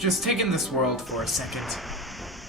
just take in this world for a second.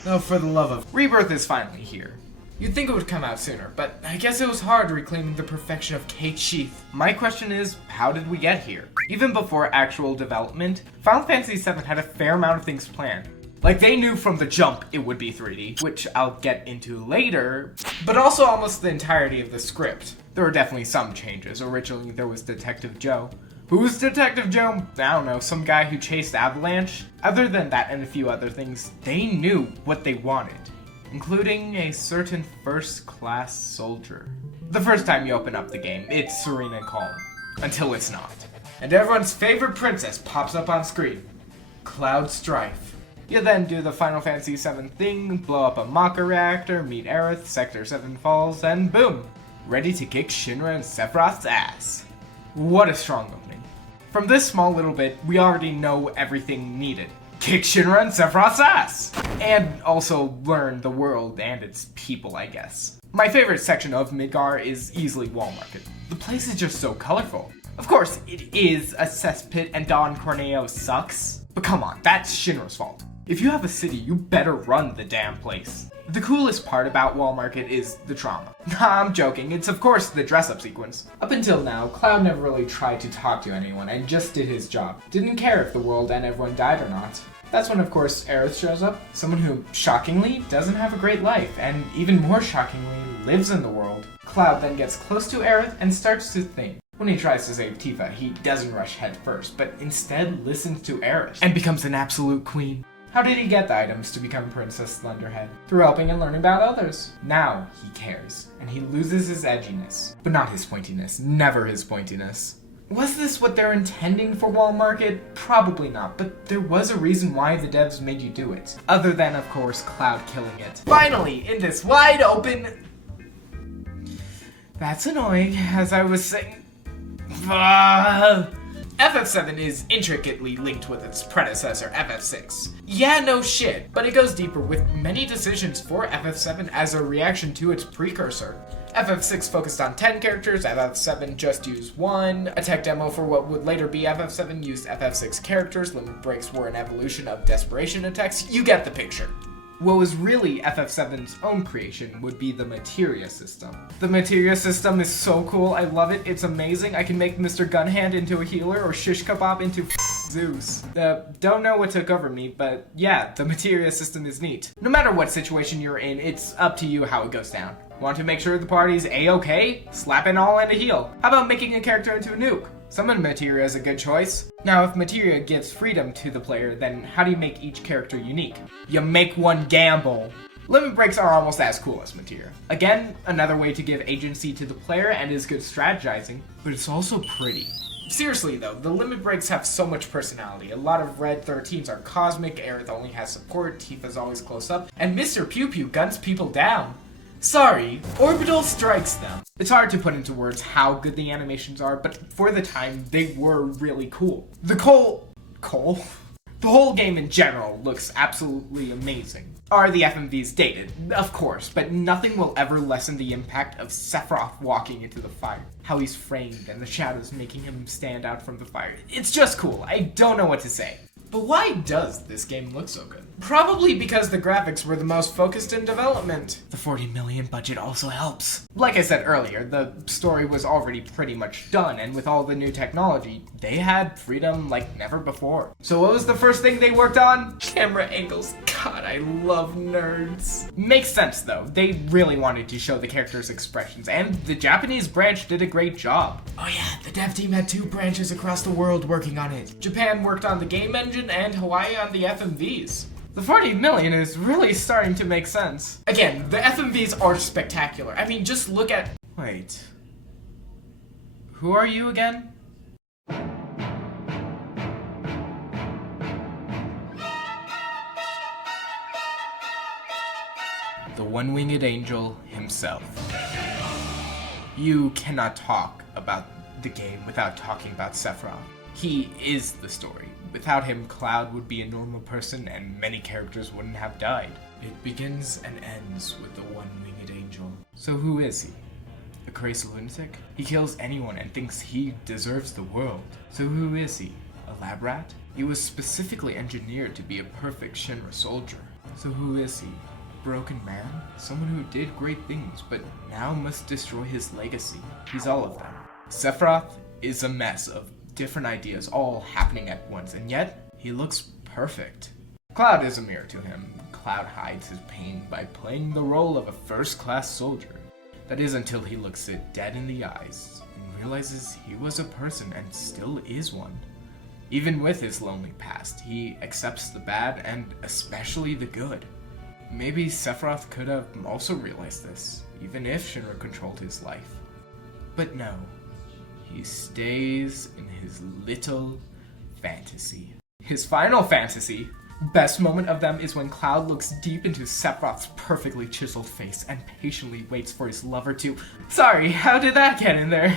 Oh, for the love of... Rebirth is finally here. You'd think it would come out sooner, but I guess it was hard reclaiming the perfection of Kate Sheath. My question is, how did we get here? Even before actual development, Final Fantasy VII had a fair amount of things planned. Like, they knew from the jump it would be 3D, which I'll get into later, but also almost the entirety of the script. There were definitely some changes. Originally, there was Detective Joe. Who's Detective Joe? I don't know, some guy who chased Avalanche? Other than that and a few other things, they knew what they wanted, including a certain first-class soldier. The first time you open up the game, it's serene and calm, until it's not. And everyone's favorite princess pops up on screen, Cloud Strife. You then do the Final Fantasy VII thing, blow up a Maka reactor, meet Aerith, Sector 7 falls, and boom! Ready to kick Shinra and Sephiroth's ass. What a strong opening. From this small little bit, we already know everything needed. Kick Shinra and Sephiroth's ass! And also learn the world and its people, I guess. My favorite section of Midgar is easily Wall Market. The place is just so colorful. Of course, it is a cesspit and Don Corneo sucks, but come on, that's Shinra's fault. If you have a city, you better run the damn place. The coolest part about Wall Market is the trauma. Nah, I'm joking, it's of course the dress-up sequence. Up until now, Cloud never really tried to talk to anyone and just did his job. Didn't care if the world and everyone died or not. That's when, of course, Aerith shows up. Someone who, shockingly, doesn't have a great life, and even more shockingly, lives in the world. Cloud then gets close to Aerith and starts to think. When he tries to save Tifa, he doesn't rush head first, but instead listens to Aerith and becomes an absolute queen. How did he get the items to become Princess Thunderhead? Through helping and learning about others. Now he cares, and he loses his edginess. But not his pointiness, never his pointiness. Was this what they're intending for Wall Market? Probably not, but there was a reason why the devs made you do it. Other than, of course, Cloud killing it. Finally, in this wide open... That's annoying, as I was saying... FF7 is intricately linked with its predecessor, FF6. Yeah, no shit, but it goes deeper with many decisions for FF7 as a reaction to its precursor. FF6 focused on 10 characters, FF7 just used 1. A tech demo for what would later be FF7 used FF6 characters, limit breaks were an evolution of desperation attacks, you get the picture. What was really FF7's own creation would be the materia system. The materia system is so cool, I love it, it's amazing. I can make Mr. Gunhand into a healer or Shish Kebab into Zeus. Don't know what took over me, but yeah, the materia system is neat. No matter what situation you're in, it's up to you how it goes down. Want to make sure the party's A-okay? Slap an all and a heal. How about making a character into a nuke? Summon materia is a good choice. Now, if materia gives freedom to the player, then how do you make each character unique? You make one gamble. Limit breaks are almost as cool as materia. Again, another way to give agency to the player and is good strategizing, but it's also pretty. Seriously though, the limit breaks have so much personality. A lot of Red 13s are cosmic, Aerith only has support, Tifa's always close up, and Mr. Pew Pew guns people down. Sorry, Orbital strikes them. It's hard to put into words how good the animations are, but for the time, they were really cool. The whole game in general looks absolutely amazing. Are the FMVs dated? Of course, but nothing will ever lessen the impact of Sephiroth walking into the fire. How he's framed and the shadows making him stand out from the fire. It's just cool, I don't know what to say. But why does this game look so good? Probably because the graphics were the most focused in development. The 40 million budget also helps. Like I said earlier, the story was already pretty much done, and with all the new technology, they had freedom like never before. So what was the first thing they worked on? Camera angles. God, I love nerds. Makes sense though, they really wanted to show the characters' expressions, and the Japanese branch did a great job. Oh yeah, the dev team had 2 branches across the world working on it. Japan worked on the game engine and Hawaii on the FMVs. The 40 million is really starting to make sense. Again, the FMVs are spectacular. I mean, just look at... Wait. Who are you again? The one-winged angel himself. You cannot talk about the game without talking about Sephiroth. He is the story. Without him, Cloud would be a normal person and many characters wouldn't have died. It begins and ends with the one-winged angel. So who is he? A crazy lunatic? He kills anyone and thinks he deserves the world. So who is he? A lab rat? He was specifically engineered to be a perfect Shinra soldier. So who is he? Broken man? Someone who did great things, but now must destroy his legacy. He's all of them. Sephiroth is a mess of different ideas all happening at once, and yet he looks perfect. Cloud is a mirror to him. Cloud hides his pain by playing the role of a first-class soldier. That is until he looks it dead in the eyes and realizes he was a person and still is one. Even with his lonely past, he accepts the bad and especially the good. Maybe Sephiroth could have also realized this, even if Shinra controlled his life. But no, he stays in his little fantasy. His final fantasy! Best moment of them is when Cloud looks deep into Sephiroth's perfectly chiseled face and patiently waits for his lover to— Sorry, how did that get in there?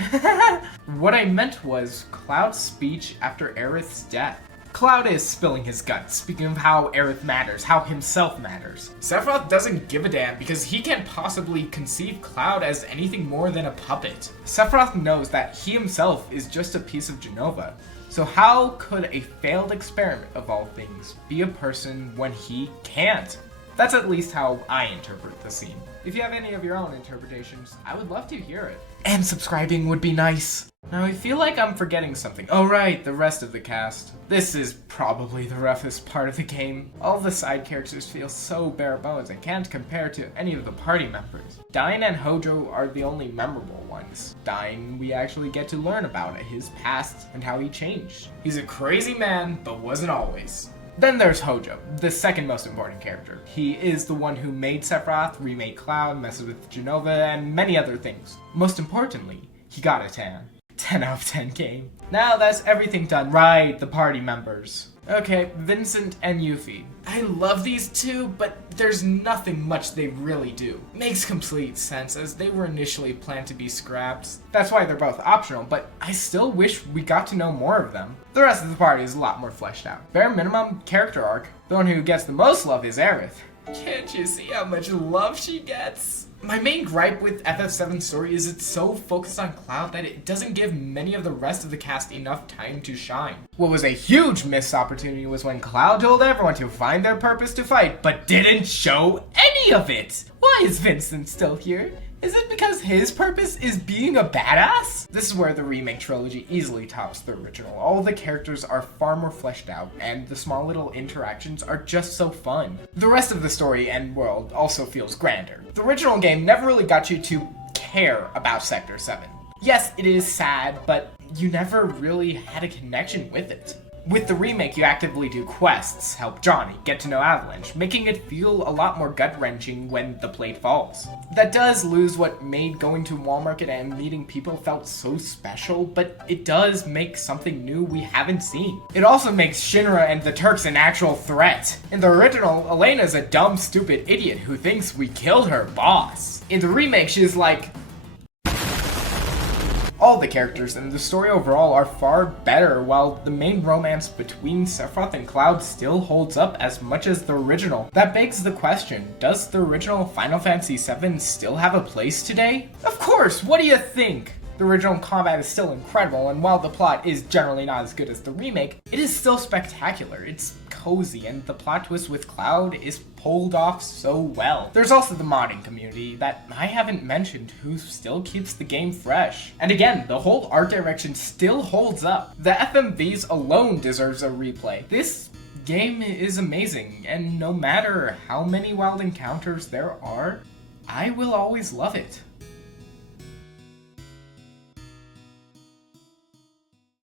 What I meant was Cloud's speech after Aerith's death. Cloud is spilling his guts, speaking of how Aerith matters, how himself matters. Sephiroth doesn't give a damn because he can't possibly conceive Cloud as anything more than a puppet. Sephiroth knows that he himself is just a piece of Jenova. So how could a failed experiment of all things be a person when he can't? That's at least how I interpret the scene. If you have any of your own interpretations, I would love to hear it. And subscribing would be nice. Now I feel like I'm forgetting something. Oh right, the rest of the cast. This is probably the roughest part of the game. All the side characters feel so bare bones and can't compare to any of the party members. Dine and Hojo are the only memorable ones. Dine, we actually get to learn about his past and how he changed. He's a crazy man, but wasn't always. Then there's Hojo, the second most important character. He is the one who made Sephiroth, remade Cloud, messes with Jenova, and many other things. Most importantly, he got a tan. 10 out of 10 game. Now that's everything done. Right, the party members. Okay, Vincent and Yuffie. I love these two, but there's nothing much they really do. Makes complete sense, as they were initially planned to be scrapped. That's why they're both optional, but I still wish we got to know more of them. The rest of the party is a lot more fleshed out. Bare minimum, character arc. The one who gets the most love is Aerith. Can't you see how much love she gets? My main gripe with FF7's story is it's so focused on Cloud that it doesn't give many of the rest of the cast enough time to shine. What was a huge missed opportunity was when Cloud told everyone to find their purpose to fight, but didn't show any of it! Why is Vincent still here? Is it because his purpose is being a badass? This is where the remake trilogy easily tops the original. All the characters are far more fleshed out, and the small little interactions are just so fun. The rest of the story and world also feels grander. The original game never really got you to care about Sector 7. Yes, it is sad, but you never really had a connection with it. With the remake, you actively do quests, help Johnny, get to know Avalanche, making it feel a lot more gut-wrenching when the plate falls. That does lose what made going to Wall Market and meeting people felt so special, but it does make something new we haven't seen. It also makes Shinra and the Turks an actual threat. In the original, Elena's a dumb, stupid idiot who thinks we killed her boss. In the remake, she's like, all the characters and the story overall are far better, while the main romance between Sephiroth and Cloud still holds up as much as the original. That begs the question, does the original Final Fantasy VII still have a place today? Of course, what do you think? The original combat is still incredible, and while the plot is generally not as good as the remake, it is still spectacular. It's cozy, and the plot twist with Cloud is pulled off so well. There's also the modding community that I haven't mentioned who still keeps the game fresh. And again, the whole art direction still holds up. The FMVs alone deserves a replay. This game is amazing, and no matter how many wild encounters there are, I will always love it.